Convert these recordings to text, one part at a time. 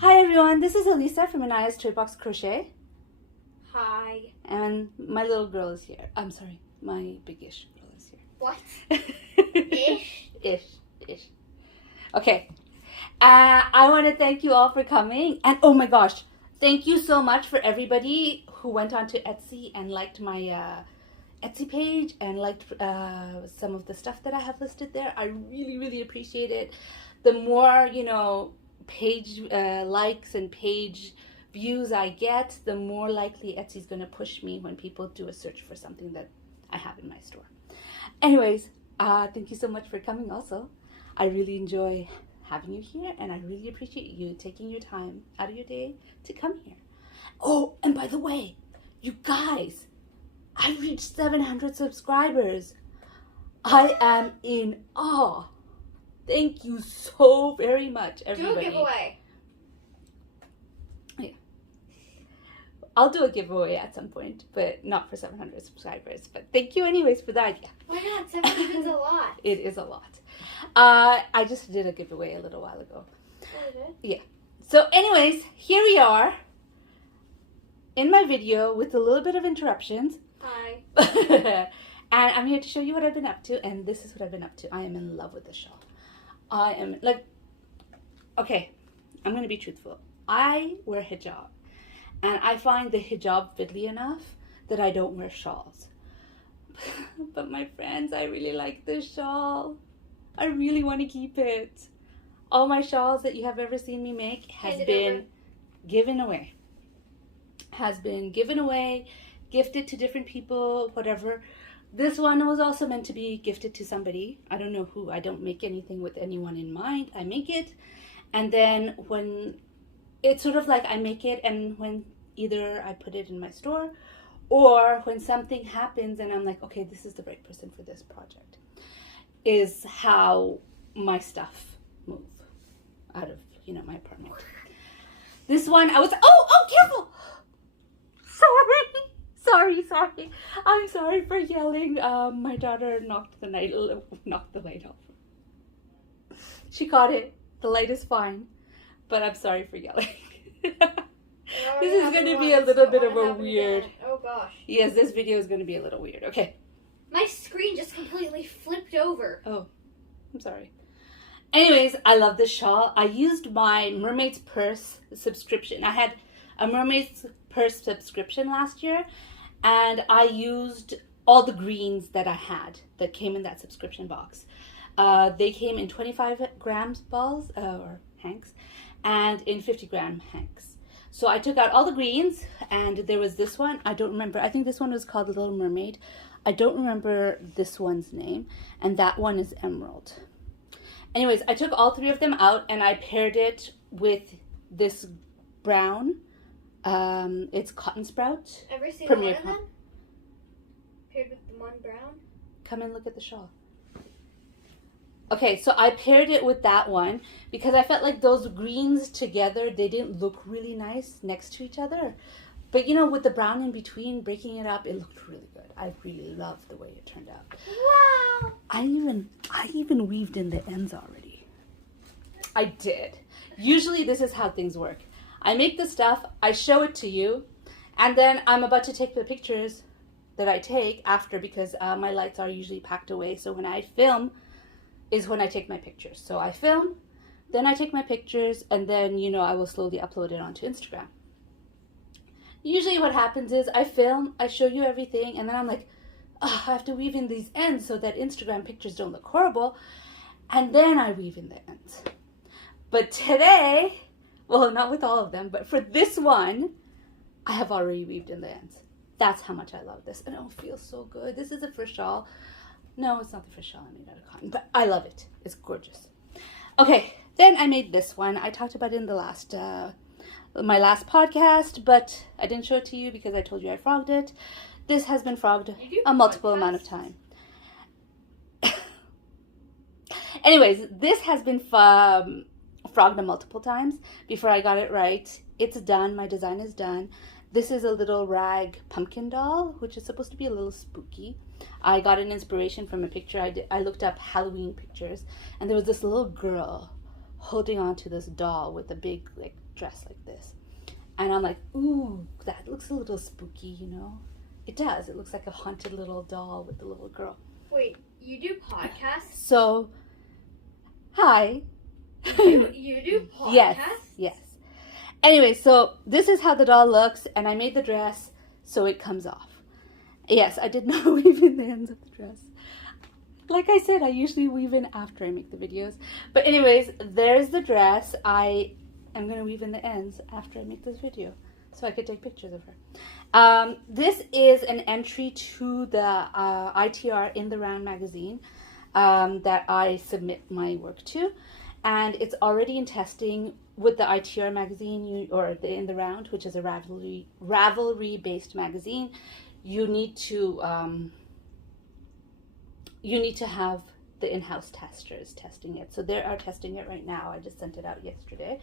Hi everyone, this is Elisa from Anaya's Toy Box Crochet. Hi. And my little girl is here. I'm sorry, my big-ish girl is here. What? Ish? Ish. Okay. I want to thank you all for coming. And oh my gosh, thank you so much for everybody who went onto Etsy and liked my Etsy page and liked some of the stuff that I have listed there. I really appreciate it. The more, page likes and page views I get, the more likely Etsy's going to push me when people do a search for something that I have in my store. Anyways, thank you so much for coming also. I really enjoy having you here, and I really appreciate you taking your time out of your day to come here. Oh, and by the way, you guys, I reached 700 subscribers. I am in awe. Thank you so very much, everybody. Do a giveaway. Yeah. I'll do a giveaway at some point, but not for 700 subscribers. But thank you anyways for the idea. Why not? 700 is a lot. It is a lot. I just did a giveaway a little while ago. Oh, you did? Yeah. So anyways, here we are in my video with a little bit of interruptions. Hi. And I'm here to show you what I've been up to, and this is what I've been up to. I am in love with this shawl. I am okay, I'm going to be truthful. I wear hijab, and I find the hijab fiddly enough that I don't wear shawls. But my friends, I really like this shawl. I really want to keep it. All my shawls that you have ever seen me make has been given away. Gifted to different people, whatever. This one was also meant to be gifted to somebody. I don't know who. I don't make anything with anyone in mind. I make it. And then when it's sort of like I make it, and when either I put it in my store or when something happens and I'm like, okay, this is the right person for this project, is how my stuff move out of, my apartment. This one, I was, careful! Sorry. I'm sorry for yelling. My daughter knocked the light off. She caught it. The light is fine, but I'm sorry for yelling. This is going to be a little bit of a weird. Oh gosh. Yes, this video is going to be a little weird. Okay. My screen just completely flipped over. Oh, I'm sorry. Anyways, I love this shawl. I used my Mermaid's Purse subscription. I had a Mermaid's Purse subscription last year, and I used all the greens that I had that came in that subscription box. They came in 25 grams balls or hanks, and in 50-gram hanks. So I took out all the greens, and there was this one. I don't remember. I think this one was called The Little Mermaid. I don't remember this one's name, and that one is Emerald. Anyways, I took all three of them out, and I paired it with this brown. It's Cotton Sprout. Every single Premier one of them? Paired with the one brown? Come and look at the shawl. Okay, so I paired it with that one because I felt like those greens together, they didn't look really nice next to each other. But with the brown in between, breaking it up, it looked really good. I really loved the way it turned out. Wow! I even weaved in the ends already. I did. Usually this is how things work. I make the stuff, I show it to you, and then I'm about to take the pictures that I take after, because my lights are usually packed away. So when I film is when I take my pictures. So I film, then I take my pictures, and then, I will slowly upload it onto Instagram. Usually what happens is I film, I show you everything, and then I'm like, oh, I have to weave in these ends so that Instagram pictures don't look horrible. And then I weave in the ends. But today, well, not with all of them, but for this one, I have already weaved in the ends. That's how much I love this. And it feels so good. This is the first shawl. No, it's not the first shawl I made out of cotton, but I love it. It's gorgeous. Okay, then I made this one. I talked about it in the my last podcast, but I didn't show it to you because I told you I frogged it. This has been frogged a multiple amount of time. Anyways, this has been frogged multiple times before I got it right. It's done. My design is done. This is a little rag pumpkin doll, which is supposed to be a little spooky. I got an inspiration from a picture. I looked up Halloween pictures, and there was this little girl holding on to this doll with a big like dress like this. And I'm like, ooh, that looks a little spooky, you know? It does. It looks like a haunted little doll with a little girl. Wait, you do podcasts? So, hi. You do podcasts? Yes. Anyway, so this is how the doll looks, and I made the dress so it comes off. Yes, I did not weave in the ends of the dress. Like I said, I usually weave in after I make the videos. But anyways, there's the dress. I am going to weave in the ends after I make this video so I could take pictures of her. This is an entry to the ITR In the Round magazine that I submit my work to. And it's already in testing with the ITR magazine, or the In the Round, which is a Ravelry-based magazine. You need to have the in-house testers testing it. So they are testing it right now. I just sent it out yesterday.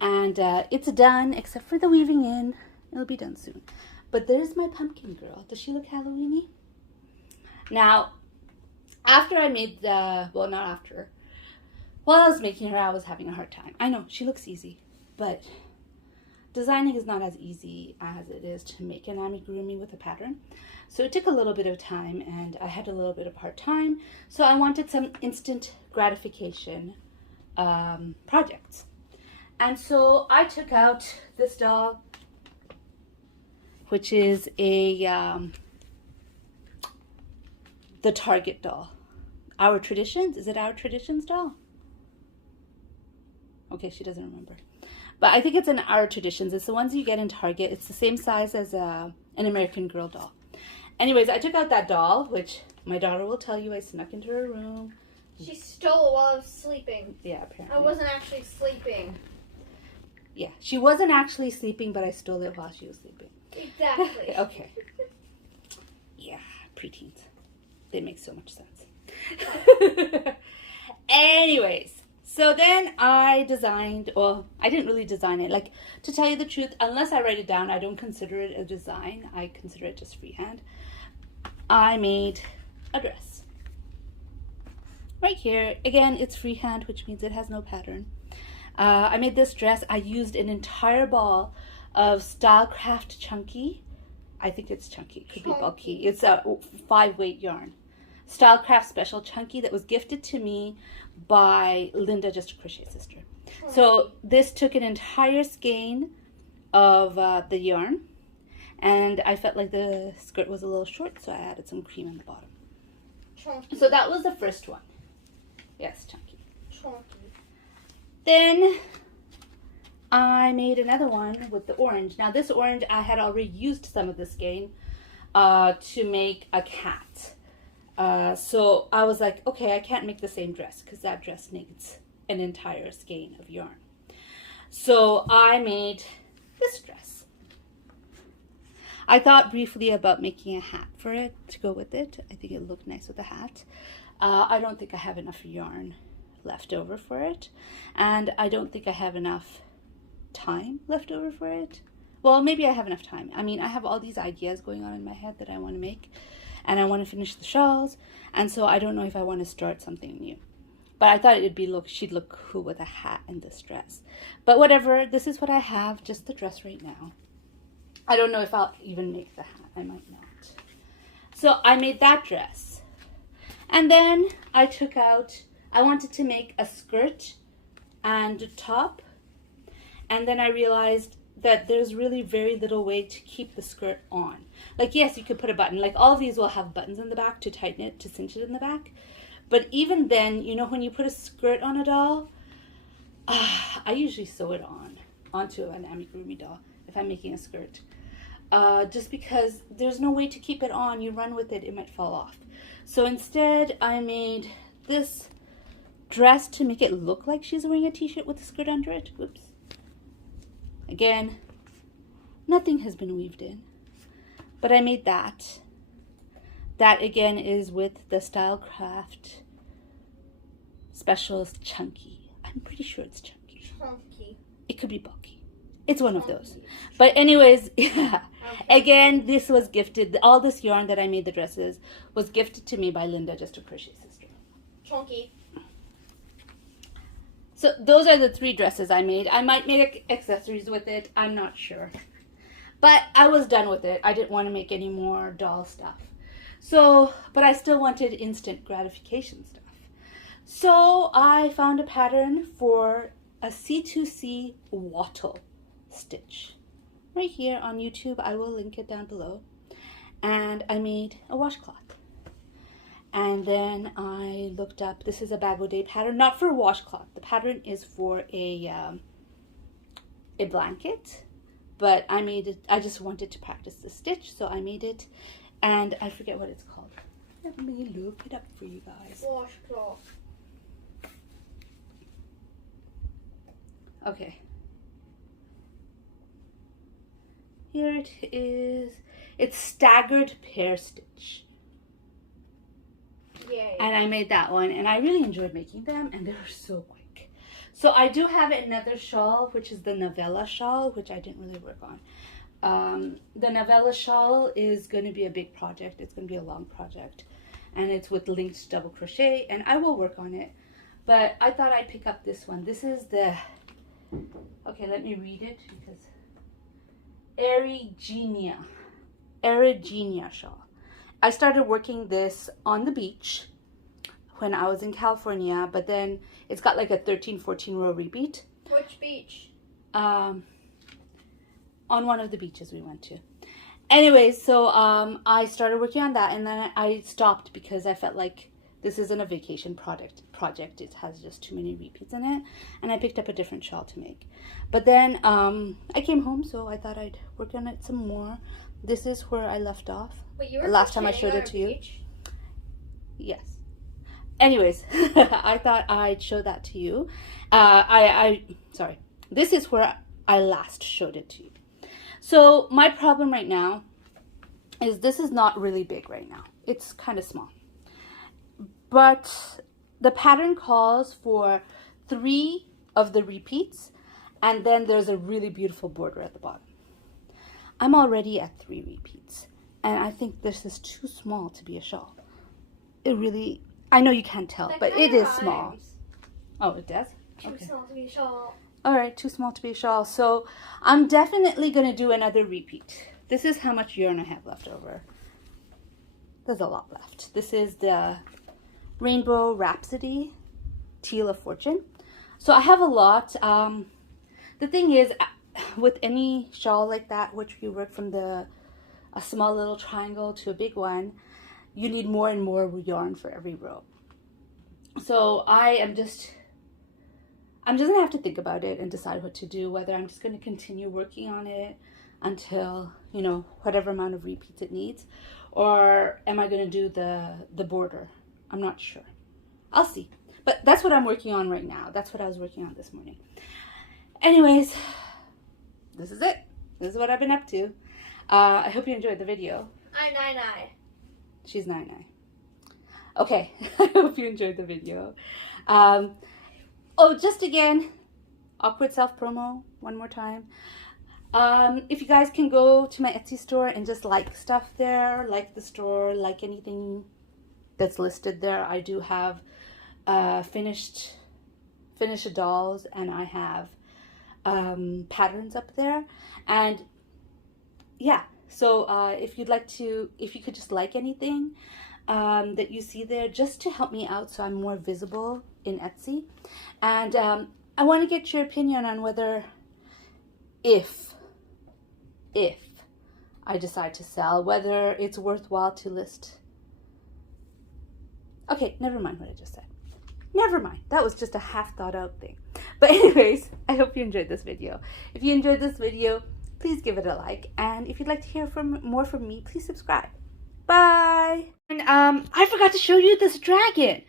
And it's done, except for the weaving in. It'll be done soon. But there's my pumpkin girl. Does she look Halloween-y? Now, after I made the, well, not after. While I was making her, I was having a hard time. I know, she looks easy, but designing is not as easy as it is to make an amigurumi with a pattern. So it took a little bit of time, and I had a little bit of hard time. So I wanted some instant gratification projects. And so I took out this doll, which is a the Target doll. Our Traditions? Is it Our Traditions doll? Okay, she doesn't remember. But I think it's in Our Traditions. It's the ones you get in Target. It's the same size as an American Girl doll. Anyways, I took out that doll, which my daughter will tell you I snuck into her room. She stole it while I was sleeping. Yeah, apparently. I wasn't actually sleeping. Yeah, she wasn't actually sleeping, but I stole it while she was sleeping. Exactly. Okay. Yeah, preteens. They make so much sense. Anyways, so then I designed, well, I didn't really design it. Like, to tell you the truth, unless I write it down, I don't consider it a design. I consider it just freehand. I made a dress. Right here. Again, it's freehand, which means it has no pattern. I made this dress. I used an entire ball of Stylecraft Chunky. I think it's chunky. It could be bulky. It's a 5-weight yarn. Stylecraft Special Chunky that was gifted to me by Linda, Just a Crochet Sister. So this took an entire skein of the yarn, and I felt like the skirt was a little short, so I added some cream in the bottom. Chunky. So that was the first one. Yes, chunky. Chunky. Then I made another one with the orange. Now this orange, I had already used some of the skein to make a cat. So I was like, okay, I can't make the same dress because that dress needs an entire skein of yarn. So I made this dress. I thought briefly about making a hat for it to go with it. I think it looked nice with the hat. I don't think I have enough yarn left over for it, and I don't think I have enough time left over for it. Well, maybe I have enough time. I mean, I have all these ideas going on in my head that I want to make, and I want to finish the shawls, and so I don't know if I want to start something new. But I thought she'd look cool with a hat and this dress. But whatever, this is what I have, just the dress right now. I don't know if I'll even make the hat. I might not. So I made that dress. And then I took out, I wanted to make a skirt and a top. And then I realized that there's really very little way to keep the skirt on. Like, yes, you could put a button. Like, all of these will have buttons in the back to tighten it, to cinch it in the back. But even then, you know, when you put a skirt on a doll, I usually sew it onto an amigurumi doll if I'm making a skirt. Just because there's no way to keep it on. You run with it, it might fall off. So instead, I made this dress to make it look like she's wearing a t-shirt with a skirt under it. Oops. Again, nothing has been weaved in. But I made that. That again is with the Stylecraft Specials Chunky. I'm pretty sure it's chunky. Chunky. It could be bulky. It's one of those. But anyways, yeah. Okay. Again, this was gifted. All this yarn that I made the dresses was gifted to me by Linda, Just a Crochet Sister. Chunky. So those are the 3 dresses I made. I might make accessories with it. I'm not sure. But I was done with it. I didn't want to make any more doll stuff. So, but I still wanted instant gratification stuff. So I found a pattern for a C2C wattle stitch. Right here on YouTube. I will link it down below. And I made a washcloth. And then I looked up, this is a Bag O Day pattern, not for a washcloth. The pattern is for a blanket, but I made it, I just wanted to practice the stitch, so I made it, and I forget what it's called. Let me look it up for you guys. Washcloth. Okay. Here it is. It's staggered pear stitch. Yay. And I made that one, and I really enjoyed making them, and they were so quick. So I do have another shawl, which is the novella shawl, which I didn't really work on. The novella shawl is going to be a big project. It's going to be a long project, and it's with linked double crochet, and I will work on it. But I thought I'd pick up this one. This is the, okay, let me read it, because Erigenia shawl. I started working this on the beach when I was in California, but then it's got like a 13-14 row repeat. Which beach? On one of the beaches we went to. Anyways, so I started working on that, and then I stopped because I felt like this isn't a vacation project. It has just too many repeats in it, and I picked up a different shawl to make. But then I came home, so I thought I'd work on it some more. This is where I left off. But you were Last time I showed it to you. Beach? Yes. Anyways, I thought I'd show that to you. Sorry. This is where I last showed it to you. So my problem right now is this is not really big right now. It's kind of small. But the pattern calls for 3 of the repeats, and then there's a really beautiful border at the bottom. I'm already at 3 repeats, and I think this is too small to be a shawl. It really, I know you can't tell, That but kinda it is rhymes. small. Oh, it does? Too small to be a shawl. All right, too small to be a shawl. So I'm definitely going to do another repeat. This is how much yarn I have left over. There's a lot left. This is the Rainbow Rhapsody Teal of Fortune. So I have a lot. The thing is, with any shawl like that, which you work from a small little triangle to a big one, you need more and more yarn for every row. So I'm just gonna have to think about it and decide what to do, whether I'm just gonna continue working on it until, you know, whatever amount of repeats it needs, or am I gonna do the border? I'm not sure. I'll see. But that's what I'm working on right now. That's what I was working on this morning. Anyways, this is it. This is what I've been up to. I hope you enjoyed the video. I'm Nai. She's Nai. Okay, I hope you enjoyed the video. Oh, just again, awkward self-promo one more time. If you guys can go to my Etsy store and just like stuff there, like the store, like anything that's listed there. I do have finished dolls, and I have patterns up there, and yeah, so if you could just like anything that you see there, just to help me out so I'm more visible in Etsy. And I want to get your opinion on whether, if I decide to sell, whether it's worthwhile to list. Okay, never mind what I just said. Never mind. That was just a half thought out thing. But anyways, I hope you enjoyed this video. If you enjoyed this video, please give it a like. And if you'd like to hear more from me, please subscribe. Bye. And I forgot to show you this dragon.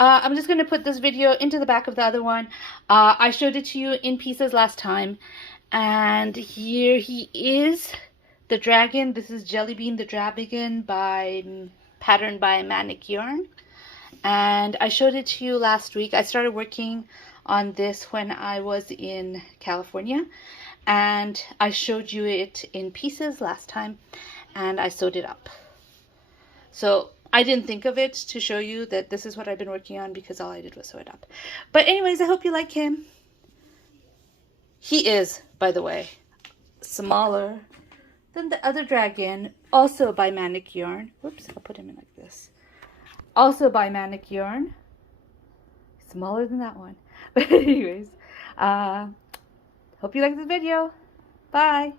I'm just going to put this video into the back of the other one. I showed it to you in pieces last time. And here he is, the dragon. This is Jellybean the Dragon patterned by Manic Yarn. And I showed it to you last week. I started working on this when I was in California, and I showed you it in pieces last time, and I sewed it up. So I didn't think of it to show you that this is what I've been working on because all I did was sew it up. But anyways, I hope you like him. He is, by the way, smaller than the other dragon, also by Manic Yarn. Whoops, I'll put him in like this. Also by Manic Yarn. Smaller than that one. But anyways, hope you like this video. Bye.